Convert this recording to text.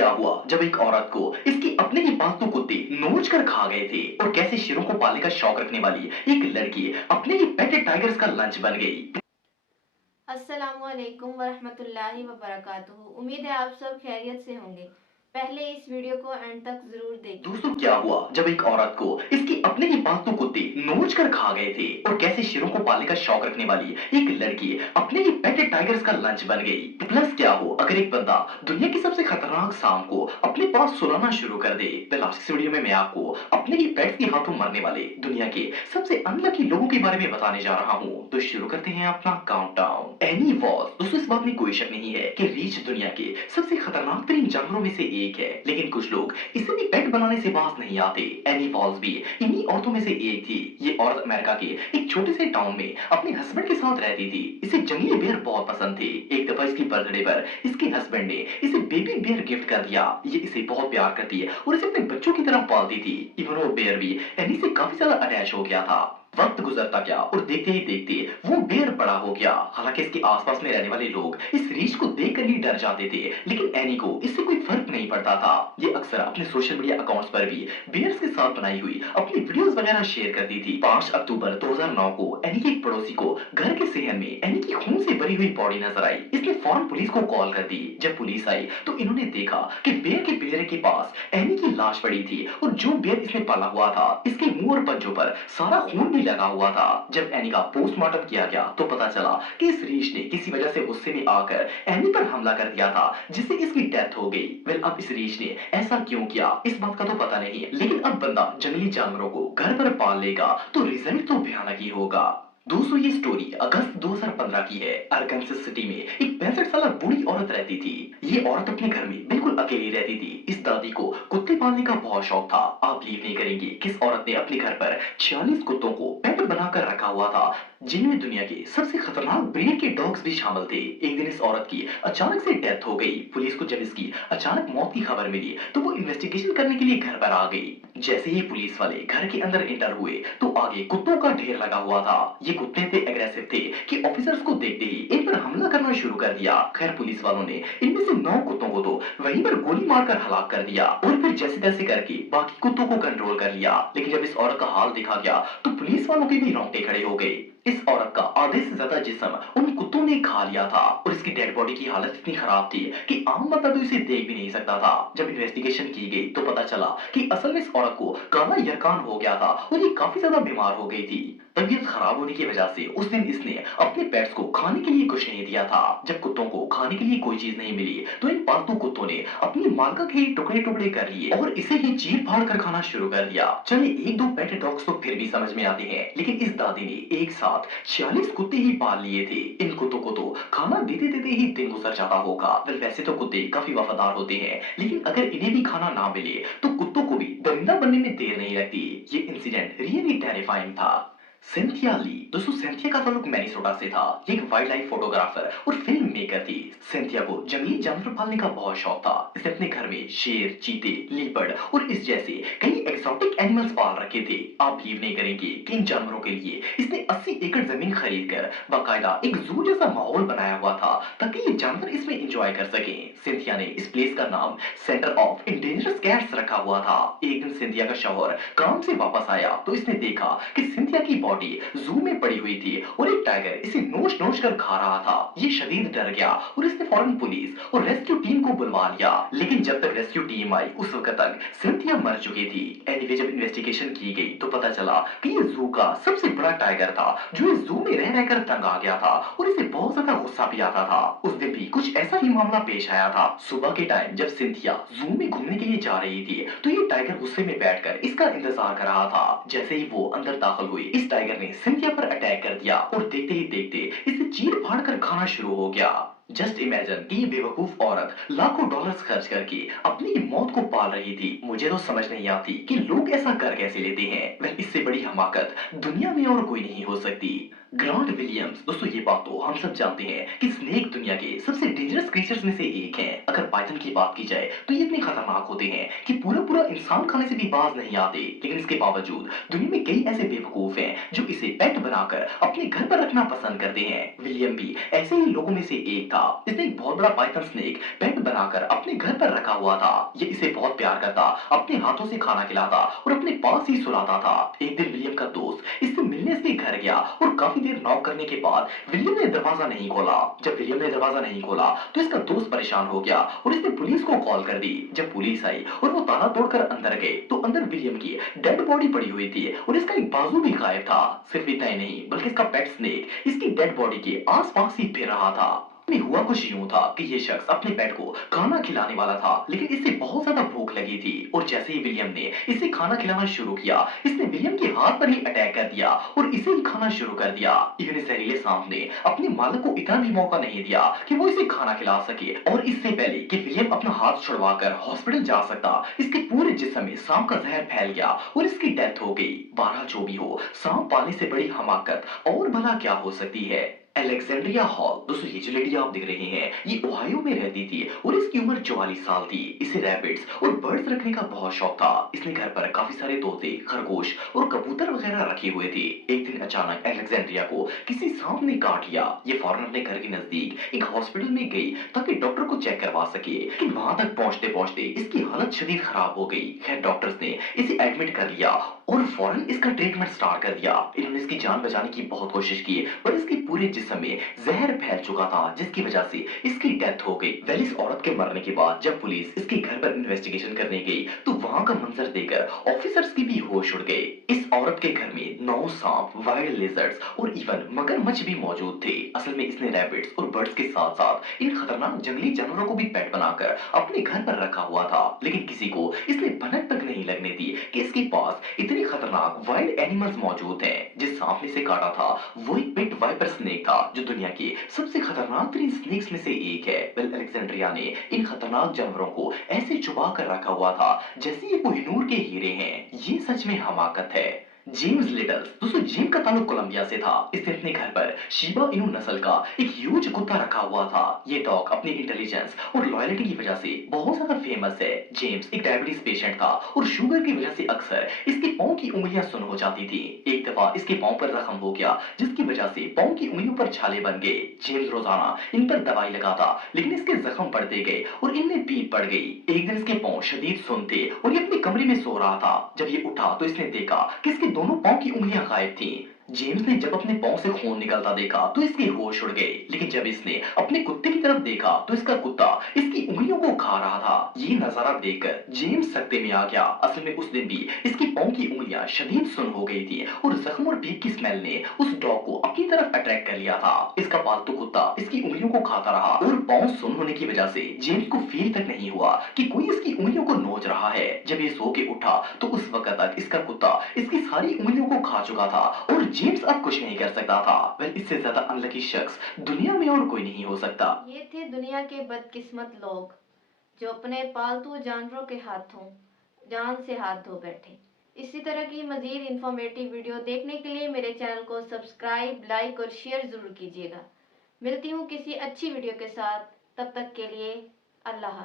क्या हुआ जब एक औरत को इसके अपने ही पालतू कुत्ते नोच कर खा गए थे और कैसे शेरों को पालने का शौक रखने वाली एक लड़की अपने ही पेट टाइगर्स का लंच बन गई। अस्सलामुअलैकुम वरहमतुल्लाहि वबरकातुहू। उम्मीद है आप सब खैरियत से होंगे। पहले इस वीडियो को एंड तक ज़रूर देखें। दोस्तों क्या हुआ जब एक औरत को इसके अपने ही पालतू कुत्ते नोच कर खा गए थे और कैसे शेरों को पालने का शौक रखने वाली एक लड़की अपने ही पेट टाइगर्स का लंच बन गई। प्लस क्या हो अगर एक बंदा दुनिया की सबसे खतरनाक सांप को अपने पास सुलाना शुरू कर दे। तो लास्ट इस वीडियो में मैं आपको अपने ही पेट्स के हाथों मरने वाले दुनिया के सबसे अनलकी लोगों के बारे में बताने जा रहा हूँ। तो शुरू करते हैं अपना काउंटडाउन। एनी वॉज दोस्तों, इस बात में कोई शक नहीं है कि रीछ दुनिया के सबसे खतरनाक तरीन जानवरों में से एक है, लेकिन कुछ लोग इसे भी पेट बनाने से बाज नहीं आते। एनी फॉल्स भी इन्हीं औरतों में से एक थी। ये औरत अमेरिका के एक छोटे से टाउन में अपने हस्बैंड के साथ रहती थी। इसे जंगली बेर बहुत पसंद थे। एक दफा इसकी बर्थडे पर इसके हस्बैंड ने इसे बेबी बेर गिफ्ट कर दिया। ये इसे बहुत प्यार करती है और इसे अपने बच्चों की तरह पालती थी। इवन वो बेर भी एनी से काफी ज्यादा अटैच हो गया था। वक्त गुजरता गया और देखते ही देखते वो बेर बड़ा हो गया। हालांकि इसके आसपास में रहने वाले लोग इस रीछ को देखकर ही डर जाते थे, लेकिन एनी को इससे कोई फर्क नहीं पड़ता था। ये अक्सर अपने सोशल मीडिया अकाउंट्स पर भी बेयर्स के साथ बनाई हुई अपनी वीडियोस वगैरह शेयर करती थी। 5 अक्टूबर 2009 को एनी के एक पड़ोसी को घर के सेहन में एनी की खून से भरी हुई बॉडी नजर आई। इसने फौरन पुलिस को कॉल कर दी। जब पुलिस आई तो इन्होंने देखा कि बेयर के पिंजरे के पास एनी की लाश पड़ी थी और जो बेयर इसने पाला हुआ था इसके मुंह और पंजों पर सारा खून भी लगा हुआ था। जब एनी का पोस्टमार्टम किया गया तो पता चला कि इस रीछ ने किसी वजह से गुस्से में आकर एनी पर हमला कर दिया था, जिससे इसकी डेथ हो गई। वेल अब इस रीछ ने ऐसा क्यों किया इस बात का तो पता नहीं, लेकिन अब बंदा जंगली जानवरों को घर पर पाल लेगा तो रिजल्ट तो भयानक ही होगा। दोस्तों ये स्टोरी अगस्त 2015 की है। अरकानसास सिटी में एक 65 साल बूढ़ी औरत रहती थी। ये औरत अपने घर में बिल्कुल अकेली रहती थी। इस दादी को कुत्ते पालने का बहुत शौक था। आप बिलीव नहीं करेंगे किस औरत ने अपने घर पर 46 कुत्तों को पेट बनाकर रखा हुआ था, जिनमें दुनिया के सबसे खतरनाक ब्रीड के डॉग्स भी शामिल थे। एक दिन इस औरत की अचानक से डेथ हो गई। पुलिस को जब इसकी अचानक मौत की खबर मिली तो वो इन्वेस्टिगेशन करने के लिए घर पर आ गई। जैसे ही पुलिस वाले घर के अंदर एंटर हुए तो आगे कुत्तों का ढेर लगा हुआ था। ये कुत्ते थे एग्रेसिव थे कि ऑफिसर्स को देखते ही इन पर हमला करना शुरू कर दिया। खैर पुलिस वालों ने इनमें से 9 कुत्तों को तो वहीं पर गोली मारकर हलाक कर दिया और फिर जैसे तैसे करके बाकी कुत्तों को कंट्रोल कर लिया। लेकिन जब इस औरत का हाल देखा गया तो पुलिस वालों के भी रोंगटे खड़े हो गए। इस औरत का आधे से ज्यादा जिस्म उन कुत्तों ने खा लिया था और इसकी डेड बॉडी की हालत इतनी खराब थी कि आम बंदा तो इसे देख भी नहीं सकता था। जब इन्वेस्टिगेशन की गई तो पता चला कि असल में इस औरत को काला यरकान हो गया था और ये काफी ज्यादा बीमार हो गई थी। तबीयत खराब होने की वजह से उस दिन इसने अपने पेट्स को खाने के लिए कुछ नहीं दिया था। जब कुत्तों को खाने के लिए कोई चीज नहीं मिली तो इन पालतू कुत्तों ने अपनी मालका के टुकड़े टुकड़े कर लिए और इसे ही चीर फाड़ कर खाना शुरू कर दिया। चलिए एक दो पेट डॉग्स तो फिर भी समझ में आते हैं, लेकिन इस दादी ने एक साथ 46 कुत्ते ही पाल लिए थे। इन कुत्तों को तो खाना देते देते ही दिन गुजर जाता होगा। वैसे तो कुत्ते काफी वफादार होते हैं, लेकिन अगर इन्हें भी खाना ना मिले तो कुत्तों को भी दरिंदा बनने में देर नहीं लगती। ये इंसिडेंट रियली टेरिफाइंग था। सिंथिया ली दोस्तों, सिंथिया का ताल्लुक मैनिसोटा से था। ये एक वाइल्ड लाइफ फोटोग्राफर और फिल्म मेकर थी। सिंथिया को जंगली जानवर पालने का बहुत शौक था। इसने अपने घर में शेर, चीते, लीपर्ड और इस जैसे कई एक्सोटिक एनिमल्स पाल रखे थे। आप बिलीव नहीं करेंगे कि इन जानवरों के लिए इसने 80 एकड़ जमीन खरीद कर बाकायदा एक जू जैसा माहौल बनाया हुआ था ताकि ये जानवर इसमें एंजॉय कर सकें। सिंथिया ने इस प्लेस का नाम सेंटर ऑफ इंडेंजरस कैट्स रखा हुआ था। एक दिन सिंथिया का शौहर काम से वापस आया तो इसने देखा कि सिंथिया की बॉडी जू में पड़ी हुई थी और एक टाइगर इसे नोच नोच कर खा रहा था। ये शदीद डर गया और इसने फौरन पुलिस और रेस्क्यू टीम को बुलवा लिया। लेकिन जब तक रेस्क्यू टीम आई उस वक्त तक सिंथिया मर चुकी थी। एनीवे जब इन्वेस्टिगेशन की गई तो पता चला कि ये जू का सबसे बड़ा टाइगर था जो इस जू में रह रहकर तंग आ गया था और इसे बहुत ज्यादा गुस्सा भी आता था। उस दिन भी कुछ ऐसा ही मामला पेश आया था। सुबह के टाइम जब सिंथिया जू में घूमने के लिए जा रही थी तो ये टाइगर गुस्से में बैठकर इसका इंतजार कर रहा था। जैसे ही वो अंदर दाखिल हुई इस टाइगर ने सिंथिया पर अटैक कर दिया और देखते ही देखते इसे चीर फाड़ कर खाना शुरू हो गया। जस्ट इमेजिन कि ये बेवकूफ औरत लाखों डॉलर्स खर्च करके अपनी मौत को पाल रही थी। मुझे तो समझ नहीं आती कि लोग ऐसा कर कैसे लेते हैं। वह इससे बड़ी हमाकत दुनिया में और कोई नहीं हो सकती। ग्रांट विलियम्स, दोस्तों ये बात तो हम सब जानते हैं कि स्नेक दुनिया के सबसे डेंजरस क्रीचर्स में से एक हैं। अगर पाइथन की बात की जाए तो ये इतने खतरनाक होते हैं कि पूरा पूरा इंसान खाने से भी बाज नहीं आते। लेकिन इसके बावजूद दुनिया में कई ऐसे बेवकूफ हैं जो इसे पेट बनाकर अपने घर पर रखना पसंद करते हैं। विलियम भी ऐसे ही लोगों में से एक था। इसने एक बहुत बड़ा पाइथन स्नेक पेट बनाकर अपने घर पर रखा हुआ था। ये इसे बहुत प्यार करता, अपने हाथों से खाना खिलाता और अपने पास ही सुलाता था। एक दिन विलियम का दोस्त इससे मिलने इसके घर गया और काफी देर नॉक करने के बाद विलियम ने दरवाजा नहीं खोला। जब विलियम ने दरवाजा नहीं खोला तो इसका दोस्त परेशान हो गया और इसने पुलिस को कॉल कर दी। जब पुलिस आई और वो ताला तोड़कर अंदर गए तो अंदर विलियम की डेड बॉडी पड़ी हुई थी और इसका एक बाजू भी गायब था। सिर्फ इतना ही नहीं बल्कि इसका पेट स्नेक इसकी डेड बॉडी के आसपास ही फिर रहा था। में हुआ कुछ यूं था कि ये शख्स अपने पेट को खाना खिलाने वाला था, लेकिन इसे बहुत ज्यादा भूख लगी थी और जैसे ही विलियम ने इसे खाना खिलाना शुरू किया, इसने विलियम के हाथ पर ही अटैक कर दिया और इसे ही खाना शुरू कर दिया। इवन इस जहरीले सांप ने अपने मालिक को इतना भी मौका नहीं दिया कि वो इसे खाना खिला सके। और इससे पहले कि विलियम अपना हाथ छुड़वाकर हॉस्पिटल जा सकता, इसके पूरे जिस्म में सांप का जहर फैल गया और इसकी डेथ हो गई। बहरहाल जो भी हो, सांप पालने से बड़ी हमाकत और भला क्या हो सकती है। अलेक्जेंड्रिया हॉल, दोस्तों ये जो लेडी आप देख रहे हैं ये ओहायो में रहती थी और इसकी उम्र 44 साल थी। इसे रैबिट्स और बर्ड्स रखने का बहुत शौक था। इसने घर पर काफी सारे तोते, खरगोश और कबूतर वगैरह रखे हुए थे। एक दिन अचानक अलेक्जेंड्रिया को किसी सांप ने काट लिया। ये फौरन अपने घर के नजदीक एक हॉस्पिटल में गई ताकि डॉक्टर को चेक करवा सके, लेकिन वहां तक पहुंचते पहुंचते इसकी हालत शदीद खराब हो गई। खैर डॉक्टर्स ने इसे एडमिट कर लिया और फौरन इसका ट्रीटमेंट स्टार्ट कर दिया। इन्होंने इसकी जान बचाने की बहुत कोशिश की पर इसके पूरे जिस्म में जहर फैल चुका था जिसकी वजह से इसकी डेथ हो गई। वेल इस औरत के मरने के बाद जब पुलिस इसके घर पर इन्वेस्टिगेशन करने गई तो वहां का मंजर देखकर ऑफिसर्स की भी होश उड़ गए। इस औरत के घर में 9 सांप, वाइल्ड लिजर्ड्स और इवन मगरमच्छ भी मौजूद थे। असल में इसने रैबिट्स और बर्ड्स के साथ साथ इन खतरनाक जंगली जानवरों को भी पेट बनाकर अपने घर पर रखा हुआ था, लेकिन किसी को इसने भनक तक नहीं लगने दी कि इसके पास इतने खतरनाक वाइल्ड एनिमल्स मौजूद हैं। जिस सांप ने इसे काटा था वो एक पिट वाइपर स्नेक था जो दुनिया के सबसे खतरनाक तरीन स्नेक्स में से एक है। वेल अलेक्जेंड्रिया ने इन खतरनाक जानवरों को ऐसे छुपा कर रखा हुआ था जैसे ये कोहिनूर के हीरे हैं। ये सच में हमाकत है। जेम्स लिटल्स, दोस्तों जेम का ताल्लुक कोलंबिया से था। इसने अपने घर पर शिबा इनू नस्ल का एक ह्यूज कुत्ता रखा हुआ था। ये डॉग अपनी इंटेलिजेंस और लॉयल्टी की वजह से बहुत ज्यादा फेमस है। जेम्स एक डायबिटीज पेशेंट था और शुगर की वजह से अक्सर इसके पांव की उंगलियां सुन्न हो जाती थी। एक दफा इसके पांव पर जख्म हो गया जिसकी वजह से पांव की उंगलियों पर छाले बन गए। जेम्स रोजाना इन पर दवाई लगाता लेकिन इसके जख्म बढ़ते गए और इनमें पीप पड़ गई। एक दिन इसके पांव शदीद सुन्न थे और ये अपने कमरे में सो रहा था। जब ये उठा तो इसने देखा कि इसके दोनों पांव की उंगलियां गायब थीं। जेम्स ने जब अपने पांव से खून निकलता देखा तो इसके होश उड़ गए, लेकिन जब इसने अपने कुत्ते की तरफ देखा तो इसका कुत्ता इसकी उंगलियों को खा रहा था। ये नजारा देखकर जेम्स सकते में आ गया। असल में उस दिन भी इसकी पांव की उंगलियां शदीद सुन्न हो गई थी और जख्म और पीप की स्मेल ने उस डॉग को अपनी तरफ अट्रैक्ट कर लिया था। इसका पालतू कुत्ता इसकी उंगलियों को खाता रहा और पांव सुन्न होने की वजह से जेम्स को फील तक नहीं हुआ कि कोई इसकी उंगलियों को नोच रहा है। जब ये सो के उठा तो उस वक्त तक इसका कुत्ता इसकी सारी उंगलियों को खा चुका था और जेम्स अब कुछ नहीं कर सकता था। वेल इससे ज्यादा अनलकी शख्स दुनिया में और कोई नहीं हो सकता। ये थे दुनिया के बदकिस्मत लोग जो अपने पालतू जानवरों के हाथों जान से हाथ धो बैठे। इसी तरह की मज़ीद इंफॉर्मेटिव वीडियो देखने के लिए मेरे चैनल को सब्सक्राइब, लाइक और शेयर ज़रूर कीजिएगा। मिलती हूँ किसी अच्छी वीडियो के साथ, तब तक के लिए अल्लाह हाफ़िज़।